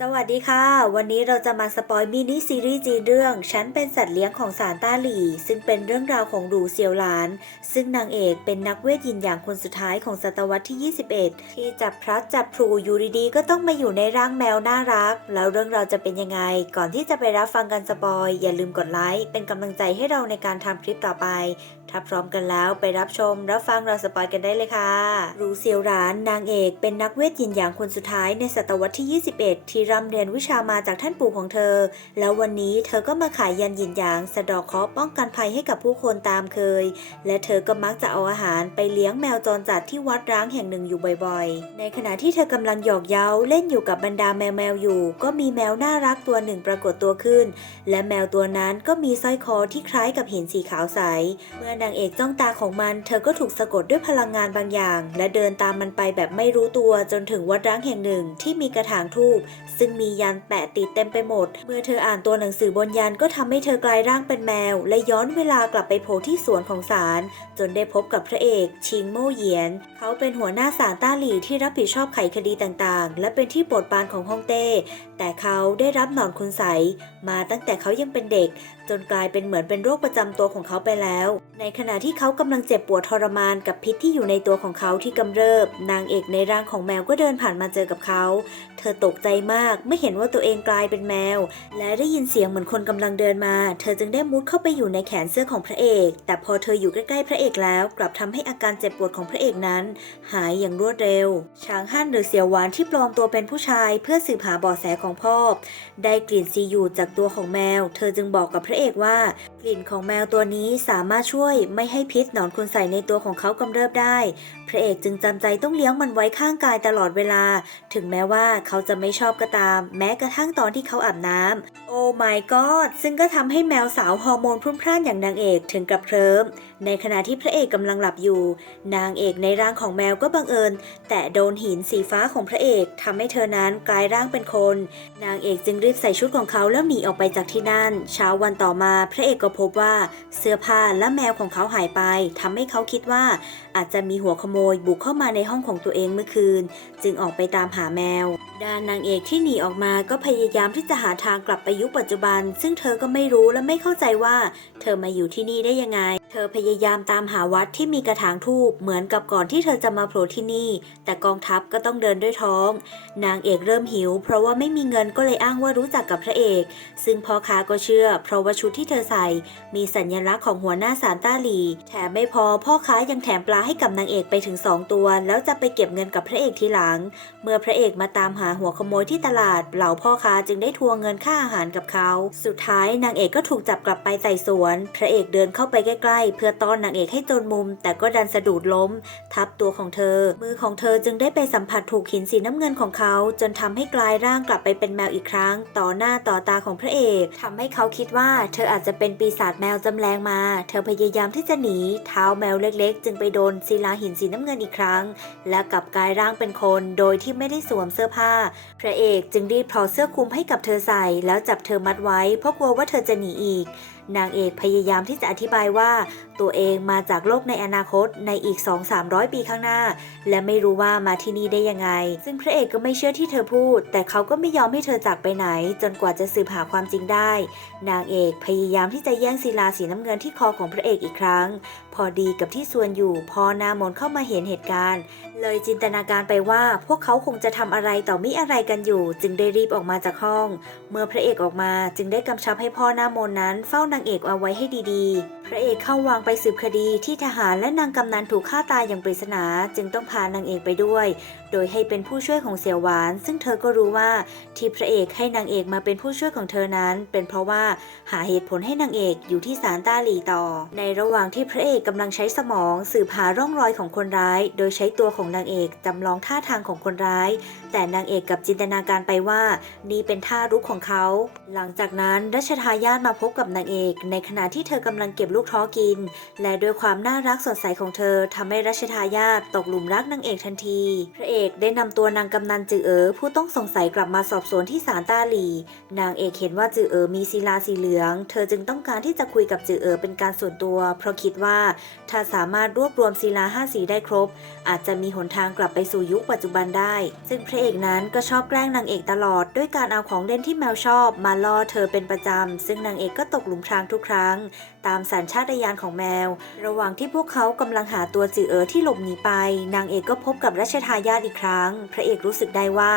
สวัสดีค่ะ วันนี้เราจะมาสปอยมินิซีรีส์จีนเรื่อง ฉันเป็นสัตว์เลี้ยงของสารต้าหลี่ ซึ่งเป็นเรื่องราวของดูเซียวหลาน ซึ่งนางเอกเป็นนักเวทยินอย่างคนสุดท้ายของศตวรรษที่ 21 ที่จับพลัดจับพลูอยู่ดีๆก็ต้องมาอยู่ในร่างแมวน่ารัก แล้วเรื่องราวจะเป็นยังไง ก่อนที่จะไปรับฟังกันสปอย อย่าลืมกดไลค์เป็นกำลังใจให้เราในการทำคลิปต่อไปถ้าพร้อมกันแล้วไปรับชมรับฟังเราสปอยกันได้เลยค่ะ รูเซียวหรานนางเอกเป็นนักเวทยินหยางคนสุดท้ายในศตวรรษที่ 21 ที่ร่ำเรียนวิชามาจากท่านปู่ของเธอ แล้ววันนี้เธอก็มาขายยันยินหยางสะดอกเคราะห์ป้องกันภัยให้กับผู้คนตามเคย และเธอก็มักจะเอาอาหารไปเลี้ยงแมวจรจัดที่วัดร้างแห่งหนึ่งอยู่บ่อยๆ ในขณะที่เธอกำลังหยอกเย้าเล่นอยู่กับบรรดาแมวๆอยู่ ก็มีแมวน่ารักตัวหนึ่งปรากฏตัวขึ้น และแมวตัวนั้นก็มีสร้อยคอที่คล้ายกับหินสีขาวใสเมื่อนางเอกจ้องตาของมัน เธอก็ถูกสะกดด้วยพลังงานบางอย่าง และเดินตามมันไปแบบไม่รู้ตัวจนถึงวัดร้างแห่งหนึ่งที่มีกระถางทูบซึ่งมียันแปะติดเต็มไปหมด เมื่อเธออ่านตัวหนังสือบนยันก็ทำให้เธอกลายร่างเป็นแมว และย้อนเวลากลับไปโผล่ที่สวนของศาลจนได้พบกับพระเอกชิงโม่เหยียน เขาเป็นหัวหน้าศาลต้าหลี่ที่รับผิดชอบไขคดีต่างๆ และเป็นที่โปรดปรานของฮ่องเต้ แต่เขาได้รับหนอนคุณใสมาตั้งแต่เขายังเป็นเด็ก จนกลายเป็นเหมือนเป็นโรคประจำตัวของเขาไปแล้ว ในขณะที่เขากำลังเจ็บปวดทรมานกับพิษที่อยู่ในตัวของเขาที่กำเริบ นางเอกในร่างของแมวก็เดินผ่านมาเจอกับเขา เธอตกใจมากไม่เห็นว่าตัวเองกลายเป็นแมว และได้ยินเสียงเหมือนคนกำลังเดินมา เธอจึงได้มุดเข้าไปอยู่ในแขนเสื้อของพระเอก แต่พอเธออยู่ใกล้ๆพระเอกแล้ว กลับทำให้อาการเจ็บปวดของพระเอกนั้น หายอย่างรวดเร็วช้างฮั่นหรือเสี่ยวหวานที่ปลอมตัวเป็นผู้ชาย เพื่อสืบหาเบาะแสของพ่อได้กลิ่นซีอยู่จากตัวของแมว เธอจึงบอกกับพระระเอกว่า กลิ่นของแมวตัวนี้สามารถช่วยไม่ให้พิษหนอนคุณใส่ในตัวของเขากำเริบได้ พระเอกจึงจำใจต้องเลี้ยงมันไว้ข้างกายตลอดเวลา ถึงแม้ว่าเขาจะไม่ชอบก็ตาม แม้กระทั่งตอนที่เขาอาบน้ำโอ้ my god ซึ่งก็ทำให้แมวสาวฮอร์โมนพรุ่งพร่านอย่างนางเอกถึงกับเคลิ้ม ในขณะที่พระเอกกำลังหลับอยู่ นางเอกในร่างของแมวก็บังเอิญ แต่โดนหินสีฟ้าของพระเอกทำให้เธอนั้นกลายร่างเป็นคน นางเอกจึงรีบใส่ชุดของเขาแล้วหนีออกไปจากที่นั่น เช้าวันต่อมาพระเอกก็พบว่าเสื้อผ้าและแมวของเขาหายไปทำให้เขาคิดว่าอาจจะมีหัวขโมยบุกเข้ามาในห้องของตัวเองเมื่อคืน จึงออกไปตามหาแมว ด้านนางเอกที่หนีออกมาก็พยายามที่จะหาทางกลับไปยุคปัจจุบัน ซึ่งเธอก็ไม่รู้และไม่เข้าใจว่า เธอมาอยู่ที่นี่ได้ยังไง เธอพยายยามตามหาวัดที่มีกระถางทูบเหมือนกับก่อนที่เธอจะมาโผล่ที่นี่ แต่กองทัพก็ต้องเดินด้วยท้อง นางเอกเริ่มหิว เพราะว่าไม่มีเงินก็เลยอ้างว่ารู้จักกับพระเอก ซึ่งพ่อค้าก็เชื่อ เพราะว่าชุดที่เธอใส่ มีสัญลักษณ์ของหัวหน้าสารต้าหลี แถมไม่พอพ่อค้ายังแถมปลาให้กับนางเอกไปถึง 2 ตัว แล้วจะไปเก็บเงินกับพระเอกทีหลัง เมื่อพระเอกมาตามหาหัวขโมยที่ตลาดเหล่าพ่อค้าจึงได้ทวงเงินค่าอาหารกับเขา สุดท้ายนางเอกก็ถูกจับกลับไปไต่สวน พระเอกเดินเข้าไปใกล้ๆ เพื่อต้อนนางเอกให้จนมุม แต่ก็ดันสะดุดล้ม ทับตัวของเธอ มือของเธอจึงได้ไปสัมผัสถูกหินสีน้ำเงินของเขา จนทำให้กลายร่างกลับไปเป็นแมวอีกครั้ง ต่อหน้าต่อตาของพระเอกทำให้เขาคิดว่าเธออาจจะเป็นปีศาจแมวจำแรงมา เธอพยายามที่จะหนี เท้าแมวเล็กๆ จึงไปโดนศิลาหินสีน้ำเงินอีกครั้ง และกลับกลายร่างเป็นคน โดยที่ไม่ได้สวมเสื้อผ้า พระเอกจึงรีบถอดเสื้อคลุมให้กับเธอใส่ แล้วจับเธอมัดไว้เพราะกลัวว่าเธอจะหนีอีก นางเอกพยายามที่จะอธิบายว่า ตัวเองมาจากโลกในอนาคตในอีก 2-300 ปีข้างหน้า และไม่รู้ว่ามาที่นี่ได้ยังไง ซึ่งพระเอกก็ไม่เชื่อที่เธอพูด แต่เขาก็ไม่ยอมให้เธอจากไปไหน จนกว่าจะสืบหาความจริงได้ นางเอกพยายามที่จะแย่งศิลาสีน้ำเงินที่คอของพระเอกอีกครั้ง พอดีกับที่ส่วนอยู่พอนามนเข้ามาเห็นเหตุการณ์ เลยจินตนาการไปว่าพวกเขาคงจะทำอะไรต่อมิอะไรกันอยู่ จึงได้รีบออกมาจากห้อง เมื่อพระเอกออกมาจึงได้กำชับให้พ่อหน้ามนนั้นเฝ้านางเอกเอาไว้ให้ดีๆ พระเอกเข้าวางไปสืบคดีที่ทหารและนางกำนันถูกฆ่าตายอย่างปริศนา จึงต้องพานางเอกไปด้วย โดยให้เป็นผู้ช่วยของเสี่ยวหวาน ซึ่งเธอก็รู้ว่าที่พระเอกให้นางเอกมาเป็นผู้ช่วยของเธอนั้น เป็นเพราะว่าหาเหตุผลให้นางเอกอยู่ที่ศาลต้าหลีต่อ ในระหว่างที่พระเอกกำลังใช้สมองสืบหาร่องรอยของคนร้าย โดยใช้ตัวของนางเอกจำลองท่าทางของคนร้าย แต่นางเอกกับจินตนาการไปว่า นี่เป็นท่ารุกของเขา หลังจากนั้นรัชทายาทมาพบกับนางเอก ในขณะที่เธอกำลังเก็บลูกท้อกิน และด้วยความน่ารักสดใสของเธอทำให้รัชทายาทตกหลุมรักนางเอกทันที พระเอกได้นำตัวนางกำนันจือเอ๋อผู้ต้องสงสัยกลับมาสอบสวนที่ศาลต้าหลี นางเอกเห็นว่าจือเอ๋อมีศิลาสีเหลือง เธอจึงต้องการที่จะคุยกับจือเอ๋อเป็นการส่วนตัว เพราะคิดว่าถ้าสามารถรวบรวมศิลาห้าสีได้ครบ อาจจะมีหนทางกลับไปสู่ยุคปัจจุบันได้ ซึ่งพระเอกนั้นก็ชอบแกล้งนางเอกตลอด ด้วยการเอาของเล่นที่แมวชอบ มาล่อเธอเป็นประจำซึ่งนางเอกก็ตกหลุมพรางทุกครั้ง ตามสัญชาตญาณของแมว ระหว่างที่พวกเขากำลังหาตัวจือเอ๋อที่หลบหนีไป นางเอกก็พบกับรัชทายาทอีกครั้ง พระเอกรู้สึกได้ว่า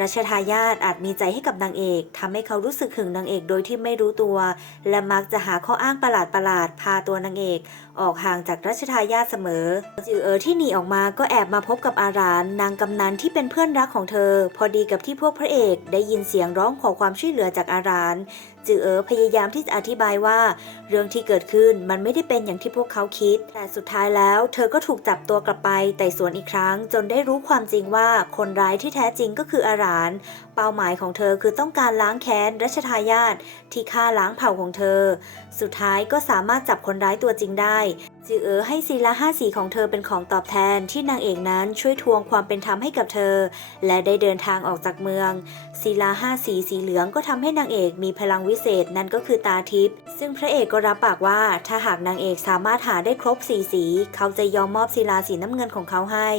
รัชทายาทอาจมีใจให้กับนางเอกทำให้เขารู้สึกหึงนางเอกโดยที่ไม่รู้ตัว และมักจะหาข้ออ้างประหลาดๆพาตัวนางเอกออกห่างจากรัชทายาทเสมอ จือเอ๋อที่หนีออกมาก็แอบมาพบกับอารานนางกำนันที่เป็นเพื่อนรักของเธอ พอดีกับที่พวกพระเอกได้ยินเสียงร้องขอความช่วยเหลือจากอารานจือเอ๋อพยายามที่จะอธิบายว่า เรื่องที่เกิดขึ้นมันไม่ได้เป็นอย่างที่พวกเขาคิด แต่สุดท้ายแล้ว เธอก็ถูกจับตัวกลับไปไต่สวนอีกครั้ง จนได้รู้ความจริงว่าคนร้ายที่แท้จริงก็คืออารานเป้าหมายของเธอคือต้องการล้างแค้นรัชทายาทที่ฆ่าล้างเผ่าของเธอ สุดท้ายก็สามารถจับคนร้ายตัวจริงได้ จือเอ๋อให้ศิลาห้าสีของเธอเป็นของตอบแทนที่นางเอกนั้นช่วยทวงความเป็นธรรมให้กับเธอ และได้เดินทางออกจากเมืองศิลาห้าสีสีเหลืองก็ทำให้นางเอกมีพลังวิเศษนั่นก็คือตาทิพย์ซึ่งพระเอกก็รับปากว่าถ้าหากนางเอกสามารถหาได้ครบสีสี เขาจะยอมมอบศิลาสีน้ำเงินของเขาให้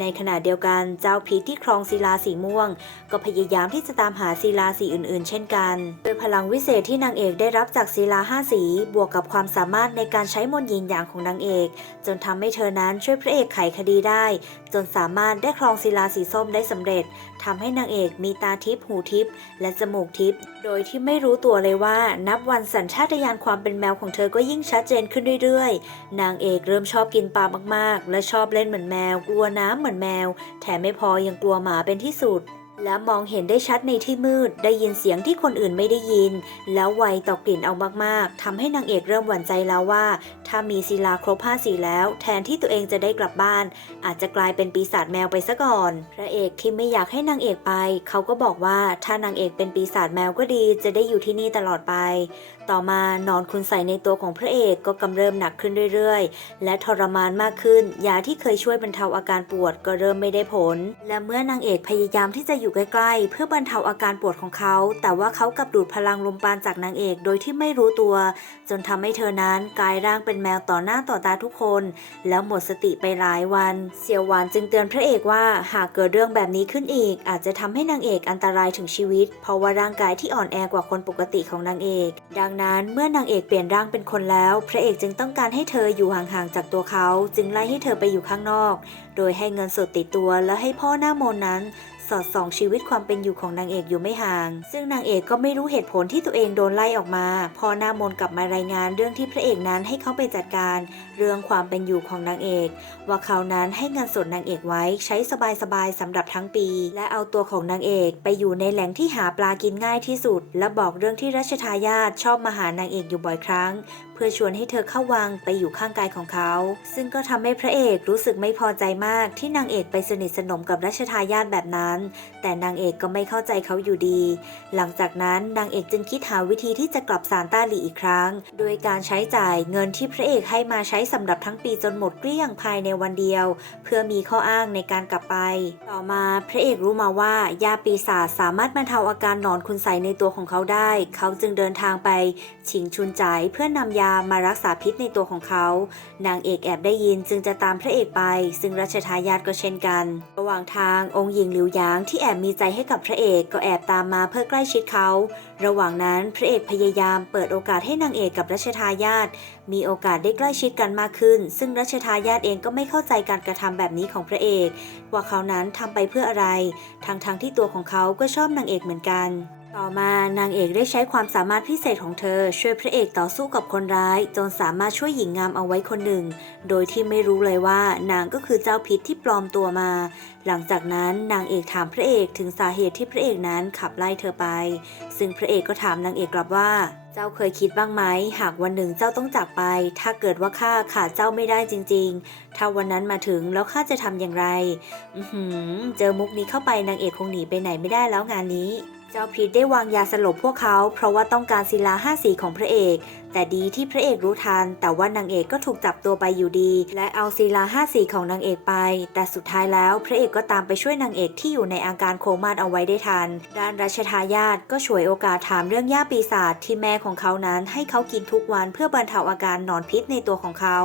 ในขณะเดียวกันเจ้าพีที่ครองศิลาสีม่วง ก็พยายามที่จะตามหาศิลาสีอื่น ๆ เช่นกันโดยพลังวิเศษที่นางเอกได้รับจากศิลาห้าสีบวกกับความสามารถในการใช้มนต์ยินอย่างของนางเอก จนทำให้เธอนั้นช่วยพระเอกไขคดีได้ จนสามารถได้ครองศิลาสีส้มได้สำเร็จทำให้นางเอกมีตาทิพย์หูทิพย์และจมูกทิพย์โดยที่ไม่รู้ตัวเลยว่านับวันสัญชาตญาณความเป็นแมวของเธอก็ยิ่งชัดเจนขึ้นเรื่อยๆ นางเอกเริ่มชอบกินปลามากๆ และชอบเล่นเหมือนแมว กลัวน้ำเหมือนแมว แถมไม่พอยังกลัวหมาเป็นที่สุด และมองเห็นได้ชัดในที่มืด ได้ยินเสียงที่คนอื่นไม่ได้ยิน แล้วไวต่อกลิ่นเอามากๆทำให้นางเอกเริ่มหวั่นใจแล้วว่า ถ้ามีศิลาครบห้าสีแล้ว แทนที่ตัวเองจะได้กลับบ้าน อาจจะกลายเป็นปีศาจแมวไปซะก่อน พระเอกที่ไม่อยากให้นางเอกไป เขาก็บอกว่าถ้านางเอกเป็นปีศาจแมวก็ดี จะได้อยู่ที่นี่ตลอดไป ต่อมานอนคุณใส่ในตัวของพระเอกก็กำเริบหนักขึ้นเรื่อยๆ และทรมานมากขึ้น ยาที่เคยช่วยบรรเทาอาการปวดก็เริ่มไม่ได้ผล และเมื่อนางเอกพยายามที่จะอยู่ใกล้ๆ เพื่อบรรเทาอาการปวดของเขา แต่ว่าเขากลับดูดพลังลมปราณจากนางเอกโดยที่ไม่รู้ตัว จนทำให้เธอนั้นกลายร่างเป็นแมวต่อหน้าต่อตาทุกคน แล้วหมดสติไปหลายวัน เสี่ยวหวานจึงเตือนพระเอกว่าหากเกิดเรื่องแบบนี้ขึ้นอีก อาจจะทำให้นางเอกอันตรายถึงชีวิต เพราะว่าร่างกายที่อ่อนแอกว่าคนปกติของนางเอก ดังนั้นเมื่อนางเอกเปลี่ยนร่างเป็นคนแล้ว พระเอกจึงต้องการให้เธออยู่ห่างๆจากตัวเขา จึงไล่ให้เธอไปอยู่ข้างนอก โดยให้เงินสดติดตัวและให้พ่อหน้ามนนั้น สอดส่องชีวิตความเป็นอยู่ของนางเอกอยู่ไม่ห่าง ซึ่งนางเอกก็ไม่รู้เหตุผลที่ตัวเองโดนไล่ออกมา พอหน้ามนกลับมารายงานเรื่องที่พระเอกนั้นให้เขาไปจัดการ เรื่องความเป็นอยู่ของนางเอก ว่าเขานั้นให้เงินสดนางเอกไว้ใช้สบายๆสำหรับทั้งปี และเอาตัวของนางเอกไปอยู่ในแหล่งที่หาปลากินง่ายที่สุด และบอกเรื่องที่รัชทายาทชอบมาหานางเอกอยู่บ่อยครั้งเพื่อชวนให้เธอเข้าวังไปอยู่ข้างกายของเขา ซึ่งก็ทำให้พระเอกรู้สึกไม่พอใจมากที่นางเอกไปสนิทสนมกับรัชทายาทแบบนั้น แต่นางเอกก็ไม่เข้าใจเขาอยู่ดี หลังจากนั้นนางเอกจึงคิดหาวิธีที่จะกลับซานต้าหลีอีกครั้ง โดยการใช้จ่ายเงินที่พระเอกให้มาใช้สำหรับทั้งปีจนหมดเกลี้ยงภายในวันเดียว เพื่อมีข้ออ้างในการกลับไป ต่อมาพระเอกรู้มาว่ายาปีศาจสามารถบรรเทาอาการหนอนคุณใสในตัวของเขาได้ เขาจึงเดินทางไป ชิงชุนใจายเพื่อนำยามารักษาพิษในตัวของเขา นางเอกแอบได้ยินจึงจะตามพระเอกไป ซึ่งรัชทายาทก็เช่นกัน ระหว่างทางองค์หญิงหลิวหยางที่แอบมีใจให้กับพระเอกก็แอบตามมาเพื่อใกล้ชิดเขา ระหว่างนั้นพระเอกพยายามเปิดโอกาสให้นางเอกกับรัชทายาทมีโอกาสได้ใกล้ชิดกันมากขึ้น ซึ่งรัชทายาทเองก็ไม่เข้าใจการกระทำแบบนี้ของพระเอก ว่าเขานั้นทำไปเพื่ออะไร ทั้งๆทที่ตัวของเขาก็ชอบนางเอกเหมือนกัน ต่อมานางเอกได้ใช้ความสามารถพิเศษของเธอ ช่วยพระเอกต่อสู้กับคนร้าย จนสามารถช่วยหญิงงามเอาไว้คนหนึ่ง โดยที่ไม่รู้เลยว่านางก็คือเจ้าพิษที่ปลอมตัวมา หลังจากนั้นนางเอกถามพระเอกถึงสาเหตุที่พระเอกนั้นขับไล่เธอไป ซึ่งพระเอกก็ถามนางเอกกลับว่า เจ้าเคยคิดบ้างไหม หากวันหนึ่งเจ้าต้องจากไป ถ้าเกิดว่าข้าขาดเจ้าไม่ได้จริง ๆ ถ้าวันนั้นมาถึงแล้วข้าจะทำอย่างไร อืเจอมุกนี้เข้าไปนางเอกคงหนีไปไหนไม่ได้แล้วงานนี้ จ้าพีทได้วางยาสลบพวกเขา เพราะว่าต้องการศิลาห้าสีของพระเอก แต่ดีที่พระเอกรู้ทัน แต่ว่านางเอกก็ถูกจับตัวไปอยู่ดี และเอาศิลาห้าสีของนางเอกไป แต่สุดท้ายแล้วพระเอกก็ตามไปช่วยนางเอกที่อยู่ในอาการโคม่าเอาไว้ได้ทัน ด้านรัชทายาทก็ฉวยโอกาสถามเรื่องย่าปีศาจที่แม่ของเขานั้นให้เขากินทุกวันเพื่อบรรเทาอาการนอนพิษในตัวของเขา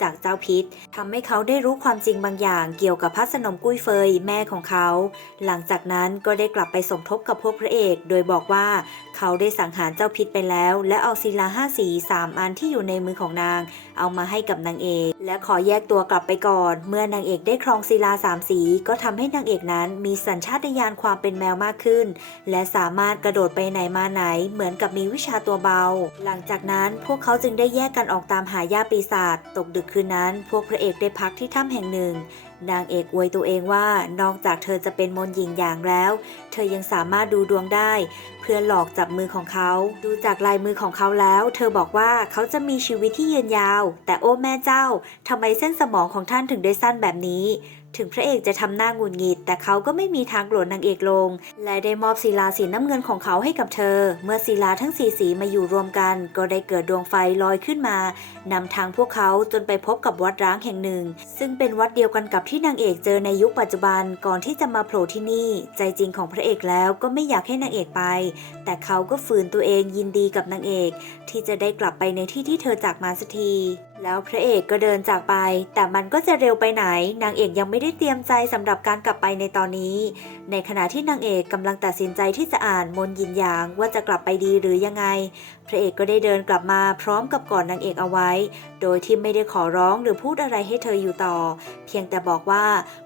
จากเจ้าพิษทำให้เขาได้รู้ความจริงบางอย่าง เกี่ยวกับพระสนมกุ้ยเฟยแม่ของเขา หลังจากนั้นก็ได้กลับไปสมทบกับพวกพระเอก โดยบอกว่า เขาได้สังหารเจ้าพิษไปแล้ว และเอาศิลาห้าสีสามอันที่อยู่ในมือของนาง เอามาให้กับนางเอก และขอแยกตัวกลับไปก่อน เมื่อนางเอกได้ครองศิลาสามสี ก็ทำให้นางเอกนั้นมีสัญชาตญาณความเป็นแมวมากขึ้น และสามารถกระโดดไปไหนมาไหน เหมือนกับมีวิชาตัวเบา หลังจากนั้นพวกเขาจึงได้แยกกันออกตามหาย่าปีศาจตกดึกคืนนั้น พวกพระเอกได้พักที่ถ้ำแห่งหนึ่ง นางเอกอวยตัวเองว่านอกจากเธอจะเป็นมนต์หญิงอย่างแล้ว เธอยังสามารถดูดวงได้ เพื่อหลอกจับมือของเขา ดูจากลายมือของเขาแล้ว เธอบอกว่าเขาจะมีชีวิตที่ยืนยาว แต่โอ้แม่เจ้าทำไมเส้นสมองของท่านถึงได้สั้นแบบนี้ ถึงพระเอกจะทำหน้าหงุดหงิด แต่เขาก็ไม่มีทางโกรธนางเอกลง และได้มอบศิลาสีน้ำเงินของเขาให้กับเธอ เมื่อศิลาทั้งสีสีมาอยู่รวมกัน ก็ได้เกิดดวงไฟลอยขึ้นมานำทางพวกเขาจนไปพบกับวัดร้างแห่งหนึ่ง ซึ่งเป็นวัดเดียวกันกับที่นางเอกเจอในยุคปัจจุบันก่อนที่จะมาโผล่ที่นี่ ใจจริงของพระเอกแล้วก็ไม่อยากให้นางเอกไป แต่เขาก็ฝืนตัวเองยินดีกับนางเอก ที่จะได้กลับไปในที่ที่เธอจากมาสักที แล้วพระเอกก็เดินจากไป แต่มันก็จะเร็วไปไหน นางเอกยังไม่ได้เตรียมใจสำหรับการกลับไปในตอนนี้ ในขณะที่นางเอกกำลังตัดสินใจที่จะอ่านมนยินยางว่าจะกลับไปดีหรือยังไง พระเอกก็ได้เดินกลับมาพร้อมกับกอดนางเอกเอาไว้ โดยที่ไม่ได้ขอร้องหรือพูดอะไรให้เธออยู่ต่อ เพียงแต่บอกว่า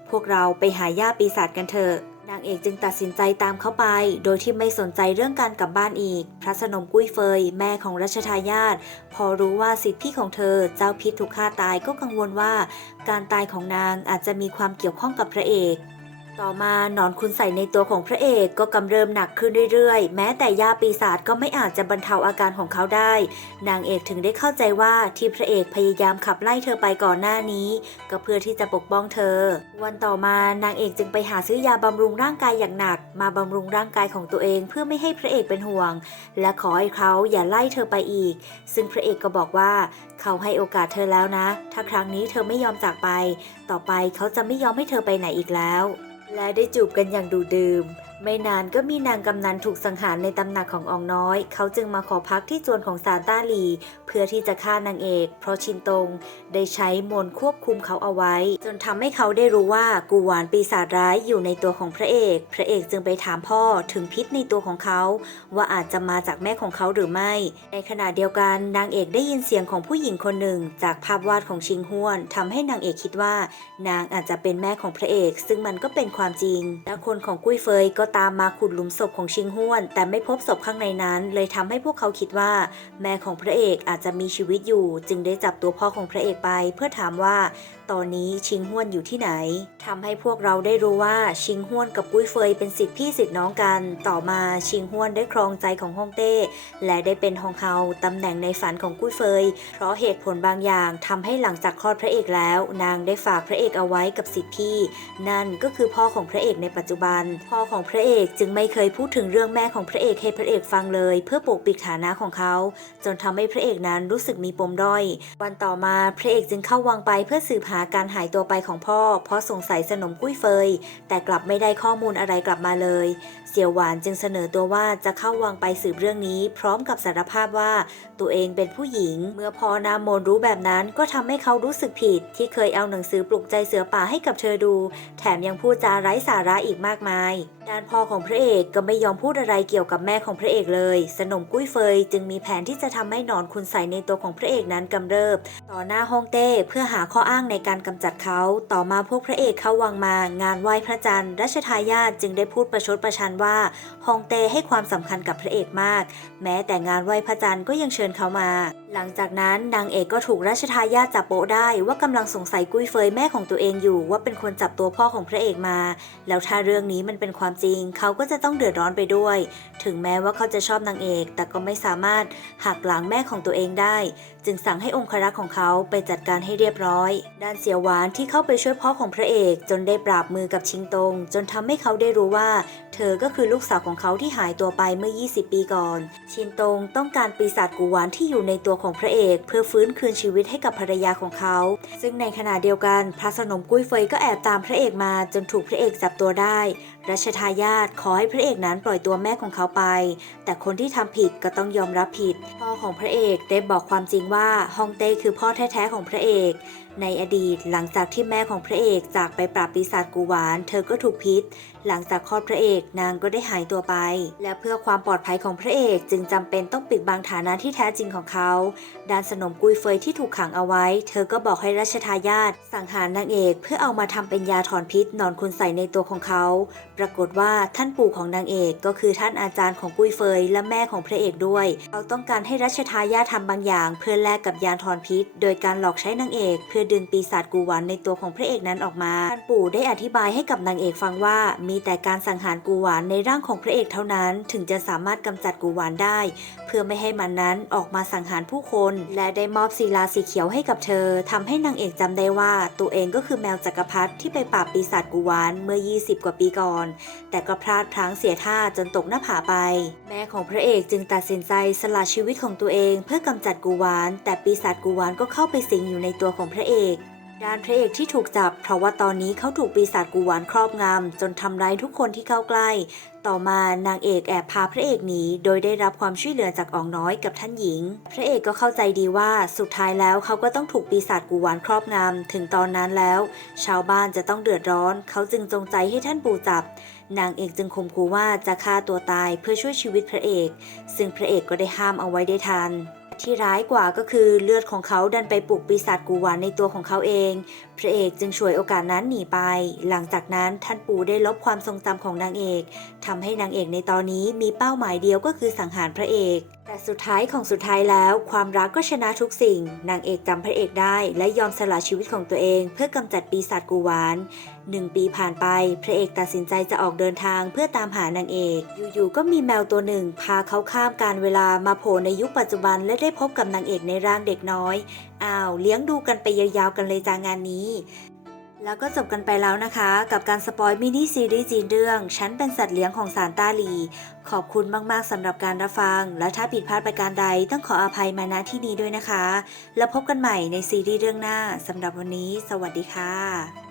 พวกเราไปหาย่าปีศาจกันเถอะ นางเอกจึงตัดสินใจตามเขาไป โดยที่ไม่สนใจเรื่องการกลับบ้านอีก พระสนมกุ้ยเฟย แม่ของรัชทายาทพอรู้ว่าสิทธิพี่ของเธอ เจ้าพิษถูกฆ่าตายก็กังวลว่า การตายของนางอาจจะมีความเกี่ยวข้องกับพระเอก ต่อมาหนอนคุณใส่ในตัวของพระเอกก็กำเริบหนักขึ้นเรื่อยๆ แม้แต่ยาปีศาจก็ไม่อาจจะบรรเทาอาการของเขาได้ นางเอกถึงได้เข้าใจว่าที่พระเอกพยายามขับไล่เธอไปก่อนหน้านี้ ก็เพื่อที่จะปกป้องเธอ วันต่อมานางเอกจึงไปหาซื้อยาบำรุงร่างกายอย่างหนัก มาบำรุงร่างกายของตัวเองเพื่อไม่ให้พระเอกเป็นห่วง และขอให้เขาอย่าไล่เธอไปอีก ซึ่งพระเอกก็บอกว่า เขาให้โอกาสเธอแล้วนะ ถ้าครั้งนี้เธอไม่ยอมจากไป ต่อไปเขาจะไม่ยอมให้เธอไปไหนอีกแล้ว และได้จูบกันอย่างดูดื่ม ไม่นานก็มีนางกำนันถูกสังหารในตำหนักขององน้อย เขาจึงมาขอพักที่จวนของซานต้าลี เพื่อที่จะฆ่านางเอก เพราะชินตง ได้ใช้มนควบคุมเขาเอาไว้ จนทำให้เขาได้รู้ว่ากูหวานปีศาจร้ายอยู่ในตัวของพระเอก พระเอกจึงไปถามพ่อถึงพิษในตัวของเขา ว่าอาจจะมาจากแม่ของเขาหรือไม่ ในขณะเดียวกันนางเอกได้ยินเสียงของผู้หญิงคนหนึ่ง จากภาพวาดของชิงฮวนทำให้นางเอกคิดว่า นางอาจจะเป็นแม่ของพระเอก ซึ่งมันก็เป็นความจริงและคนของกุ้ยเฟยก็ตามมาขุดหลุมศพของชิงห้วน แต่ไม่พบศพข้างในนั้น เลยทำให้พวกเขาคิดว่า แม่ของพระเอกอาจจะมีชีวิตอยู่ จึงได้จับตัวพ่อของพระเอกไป เพื่อถามว่า ตอนนี้ชิงฮวนอยู่ที่ไหนทำให้พวกเราได้รู้ว่าชิงฮวนกับกุ้ยเฟยเป็นสิทธิพี่สิทธิน้องกัน ต่อมาชิงฮวนได้ครองใจของฮ่องเต้ และได้เป็นฮองเฮาตำแหน่งในฝันของกุ้ยเฟย เพราะเหตุผลบางอย่างทำให้หลังจากคลอดพระเอกแล้ว นางได้ฝากพระเอกเอาไว้กับสิทธิพี่ นั่นก็คือพ่อของพระเอกในปัจจุบัน พ่อของพระเอกจึงไม่เคยพูดถึงเรื่องแม่ของพระเอกให้พระเอกฟังเลย เพื่อปกปิดฐานะของเขา จนทำให้พระเอกนั้นรู้สึกมีปมด้อย วันต่อมาพระเอกจึงเข้าวังไปเพื่อสืบหาการหายตัวไปของพ่อ เพราะสงสัยสนมกุ้ยเฟย แต่กลับไม่ได้ข้อมูลอะไรกลับมาเลย เสี่ยวหวานจึงเสนอตัวว่าจะเข้าวังไปสืบเรื่องนี้ พร้อมกับสารภาพว่า ตัวเองเป็นผู้หญิง เมื่อพอนามนรู้แบบนั้นก็ทำให้เขารู้สึกผิด ที่เคยเอาหนังสือปลุกใจเสือป่าให้กับเธอดู แถมยังพูดจาไร้สาระอีกมากมายด้านพ่อของพระเอกก็ไม่ยอมพูดอะไรเกี่ยวกับแม่ของพระเอกเลย สนมกุ้ยเฟยจึงมีแผนที่จะทำให้หนอนคุณใสในตัวของพระเอกนั้นกำเริบ ต่อหน้าฮ่องเต้เพื่อหาข้ออ้างในการการกำจัดเขา ต่อมาพวกพระเอกเข้าวังมา งานไหว้พระจันทร์รัชทายาทจึงได้พูดประชดประชันว่าฮองเต้ให้ความสำคัญกับพระเอกมาก แม้แต่งานไหว้พระจันทร์ก็ยังเชิญเขามา หลังจากนั้นนางเอกก็ถูกราชทายาทจับโปะได้ว่ากำลังสงสัยกุ้ยเฟยแม่ของตัวเองอยู่ว่าเป็นคนจับตัวพ่อของพระเอกมา แล้วถ้าเรื่องนี้มันเป็นความจริง เขาก็จะต้องเดือดร้อนไปด้วย ถึงแม้ว่าเขาจะชอบนางเอก แต่ก็ไม่สามารถหักหลังแม่ของตัวเองได้จึงสั่งให้องครักษ์ของเขาไปจัดการให้เรียบร้อย ด้านเสียวหวานที่เข้าไปช่วยพ่อของพระเอกจนได้ปราบมือกับชิงตง จนทำให้เขาได้รู้ว่า เธอก็คือลูกสาวของเขาที่หายตัวไปเมื่อ 20 ปีก่อน ชินตงต้องการปีศาจกูหวานที่อยู่ในตัวของพระเอก เพื่อฟื้นคืนชีวิตให้กับภรรยาของเขา ซึ่งในขณะเดียวกันพระสนมกุ้ยเฟยก็แอบตามพระเอกมาจนถูกพระเอกจับตัวได้ รัชทายาทขอให้พระเอกนั้นปล่อยตัวแม่ของเขาไป แต่คนที่ทำผิดก็ต้องยอมรับผิด พ่อของพระเอกได้บอกความจริงว่าฮองเต้คือพ่อแท้ๆของพระเอก ในอดีตหลังจากที่แม่ของพระเอกจากไปปราบปีศาจกูหวาน เธอก็ถูกพิษ หลังจากคลอดพระเอกนางก็ได้หายตัวไป และเพื่อความปลอดภัยของพระเอกจึงจำเป็นต้องปิดบังฐานะที่แท้จริงของเขาด้านสนมกุยเฟยที่ถูกขังเอาไว้ เธอก็บอกให้รัชทายาทสังหารนางเอกเพื่อเอามาทำเป็นยาถอนพิษนอนคุณใส่ในตัวของเขา ปรากฏว่าท่านปู่ของนางเอกก็คือท่านอาจารย์ของกุยเฟยและแม่ของพระเอกด้วย เขาต้องการให้รัชทายาททำบางอย่าง เพื่อแลกกับยาถอนพิษ โดยการหลอกใช้นางเอก เพื่อดึงปีศาจกูหวานในตัวของพระเอกนั้นออกมา ท่านปู่ได้อธิบายให้กับนางเอกฟังว่ามีแต่การสังหารกูหวานในร่างของพระเอกเท่านั้นถึงจะสามารถกำจัดกูหวานได้ เพื่อไม่ให้มันนั้นออกมาสังหารผู้คน และได้มอบศิลาสีเขียวให้กับเธอทำให้นางเอกจำได้ว่า ตัวเองก็คือแมวจักรพรรดิที่ไปปราบปีศาจกูหวานเมื่อ 20 กว่าปีก่อน แต่ก็พลาดพลั้งเสียท่าจนตกหน้าผาไป แม่ของพระเอกจึงตัดสินใจสละชีวิตของตัวเอง เพื่อกำจัดกูหวาน แต่ปีศาจกูหวานก็เข้าไปสิงอยู่ในตัวของพระเอก ด้านพระเอกที่ถูกจับ เพราะว่าตอนนี้เขาถูกปีศาจกูหวานครอบงำจนทำร้ายทุกคนที่เข้าใกล้ ต่อมานางเอกแอบพาพระเอกหนีโดยได้รับความช่วยเหลือจากอองน้อยกับท่านหญิง พระเอกก็เข้าใจดีว่าสุดท้ายแล้วเขาก็ต้องถูกปีศาจกูหวานครอบงำถึงตอนนั้นแล้ว ชาวบ้านจะต้องเดือดร้อน เขาจึงจงใจให้ท่านปู่จับนางเอกจึงข่มขู่ว่าจะฆ่าตัวตายเพื่อช่วยชีวิตพระเอก ซึ่งพระเอกก็ได้ห้ามเอาไว้ได้ทัน ที่ร้ายกว่าก็คือเลือดของเขาดันไปปลุกปีศาจกูหวานในตัวของเขาเอง พระเอกจึงฉวยโอกาสนั้นหนีไป หลังจากนั้นท่านปู่ได้ลบความทรงจำของนางเอกทำให้นางเอกในตอนนี้มีเป้าหมายเดียวก็คือสังหารพระเอก แต่สุดท้ายของสุดท้ายแล้ว ความรักก็ชนะทุกสิ่ง นางเอกจำพระเอกได้ และยอมสละชีวิตของตัวเอง เพื่อกำจัดปีศาจกูวานหนึ่งปีผ่านไป พระเอกตัดสินใจจะออกเดินทางเพื่อตามหานางเอก อยู่ๆก็มีแมวตัวหนึ่ง พาเขาข้ามการเวลามาโผล่ในยุคปัจจุบันและได้พบกับนางเอกในร่างเด็กน้อยอ้าวเลี้ยงดูกันไปยาวๆกันเลยจางานนี้ แล้วก็จบกันไปแล้วนะคะ กับการสปอยมินิซีรีส์จีนเรื่อง ฉันเป็นสัตว์เลี้ยงของสารต้าหลี ขอบคุณมาก ๆสำหรับการรับฟัง และถ้าผิดพลาดประการใดต้องขออภัยมาณที่นี้ด้วยนะคะ แล้วพบกันใหม่ในซีรีส์เรื่องหน้าสำหรับวันนี้ สวัสดีค่ะ